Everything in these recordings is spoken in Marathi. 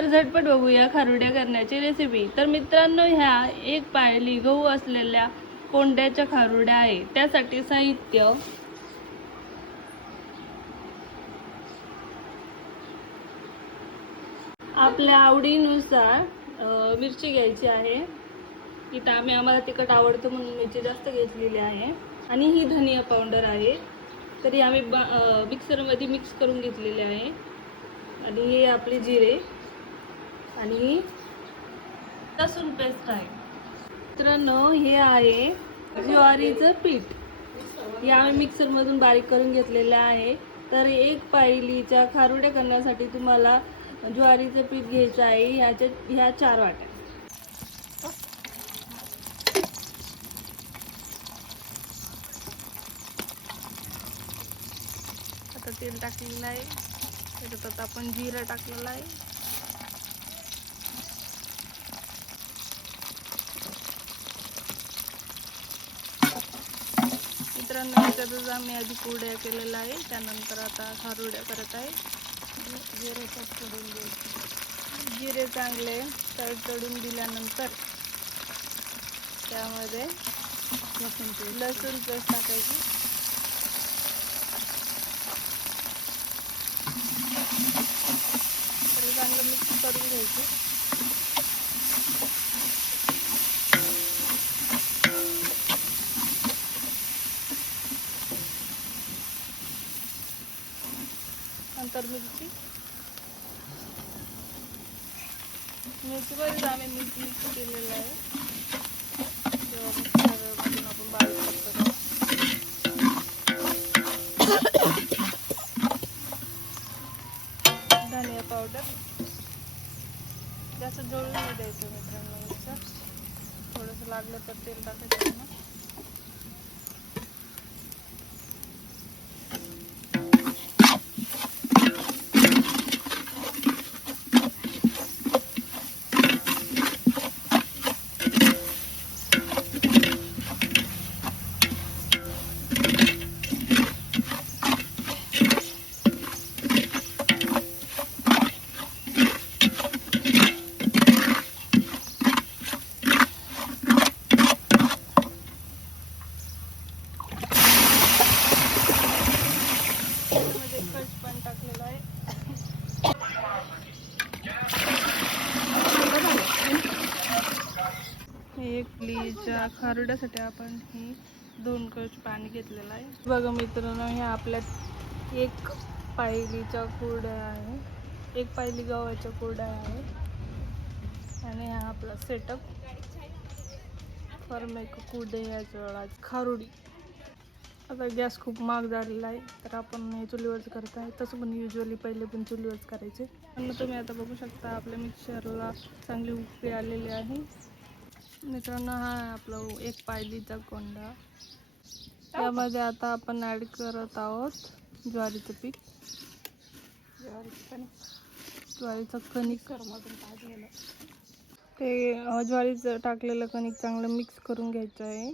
तर झटपट बघूया खारुड्या करण्याची रेसिपी। तर मित्रांनो, ह्या एक पायली गहू असलेल्या कोंड्याच्या खारुड्या आहे। त्यासाठी साहित्य: आपल्या आवडीनुसार मिरची घ्यायची आहे। इथं आम्हाला तिखट आवडतं म्हणून मिरची जास्त घेतलेली आहे। आणि ही धनिया पावडर आहे, तरी आम्ही मिक्सरमध्ये मिक्स करून घेतलेले आहे। आणि हे आपले जिरे आणि लसूण पेस्ट आहे। मित्रांनो, हे आहे ज्वारीचं पीठ, हे आम्ही मिक्सरमधून बारीक करून घेतलेलं आहे। तर एक पायलीच्या खारुड्या करण्यासाठी तुम्हाला ज्वारीचं पीठ घ्यायचं आहे। ह्या 4 वाट्या। आता तेल टाकलेलं आहे, त्याच्यात आता आपण जिरं टाकलेलं आहे। मित्रांनो, याच्यातच आम्ही आधी कुरड्या केलेल्या आहे, त्यानंतर आता खारुड्या करत आहे। जिरे तडून द्यायचे। जिरे चांगले तडून दिल्यानंतर त्यामध्ये लसूण पेस्ट टाकायची। त्याला चांगलं मिक्स करून घ्यायचं। नंतर मिरचीवरच आम्ही मीठ मिक्स केलेलं आहे, तेव्हा मिक्सरमधून आपण बारीक करतो। धनिया पावडर जास्त जळून नाही द्यायचं मित्रांनो, मिक्सर थोडंसं लागलं तर तेल टाकायचं ना। पण टाकलेलं आहे। एक प्लीजच्या खारुड्यासाठी आपण ही 2 कप पाणी घेतलेलं आहे। बघा मित्रांनो, हे आपल्या एक पायलीच्या कुरड्या आहे, एक पायली गव्हाच्या कुरड्या आहे। आणि हा आपला सेटअप फॉर मेक कुरडे या खारुडी। आता गॅस खूप महाग झालेला आहे, तर आपण हे चुलीवरच करत आहे। तसं पण युजली पहिले पण चुलीवरच करायचे। आणि तुम्ही आता बघू शकता आपल्या मिक्सरला चांगली उकळी आलेली आहे। मित्रांनो, हा आहे आपला एक पायलीचा कोंडा। त्यामध्ये आता आपण ॲड करत आहोत ज्वारीचं पीठ, ज्वारीचं कणिक। ते ज्वारीचं टाकलेलं कणिक चांगलं मिक्स करून घ्यायचं आहे।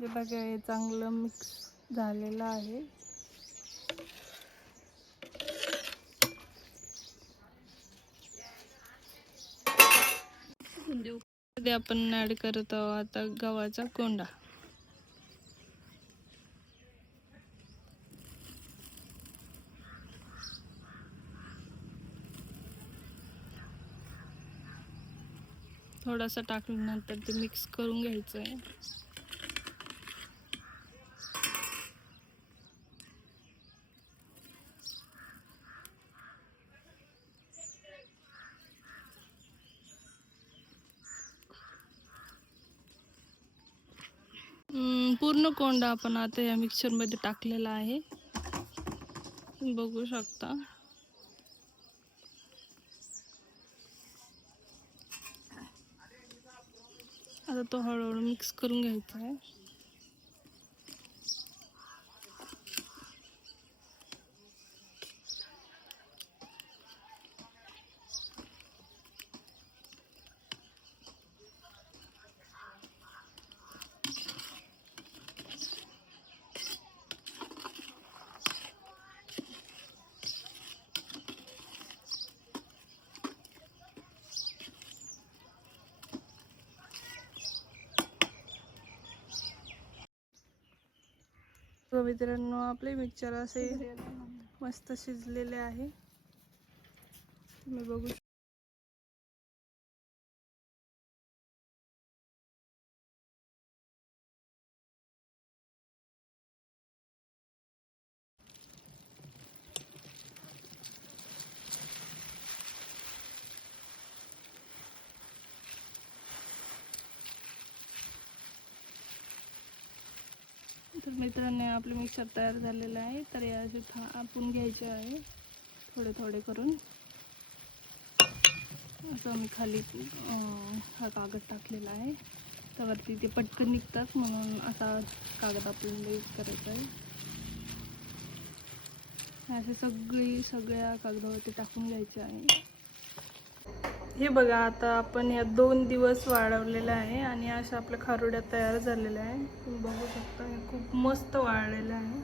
जे बघा, हे चांगलं मिक्स झालेलं आहे। मध्ये आपण ॲड करत आहोत आता गव्हाचा कोंडा। थोडासा टाकल्यानंतर ते मिक्स करून घ्यायचं आहे। पूर्ण कोंडा आपण आता या मिक्सरमध्ये टाकलेला आहे, बघू शकता। आता तो हळूहळू मिक्स करून घ्यायचा आहे। बघा मित्रांनो, आपले मिक्सर असे मस्त शिजलेले आहे, तुम्ही बघू शकता. तर मित्रांनो, आपले मिक्सर तयार झालेलं आहे. तर या असे थापून घ्यायचे आहे थोडे थोडे करून. असं मी खाली हा कागद टाकलेला आहे, त्यावरती ते पटकन निघतात म्हणून असा कागद आपल्याला यूज करायचा आहे. असे सगळ्या कागदावरती टाकून घ्यायचे आहे. हे बघा, आता आपण या 2 दिवस वाळवलेलं आहे आणि अशा आपल्या खारुड्या तयार झालेल्या आहे. तुम्ही बघू शकता, हे खूप मस्त वाळलेलं आहे.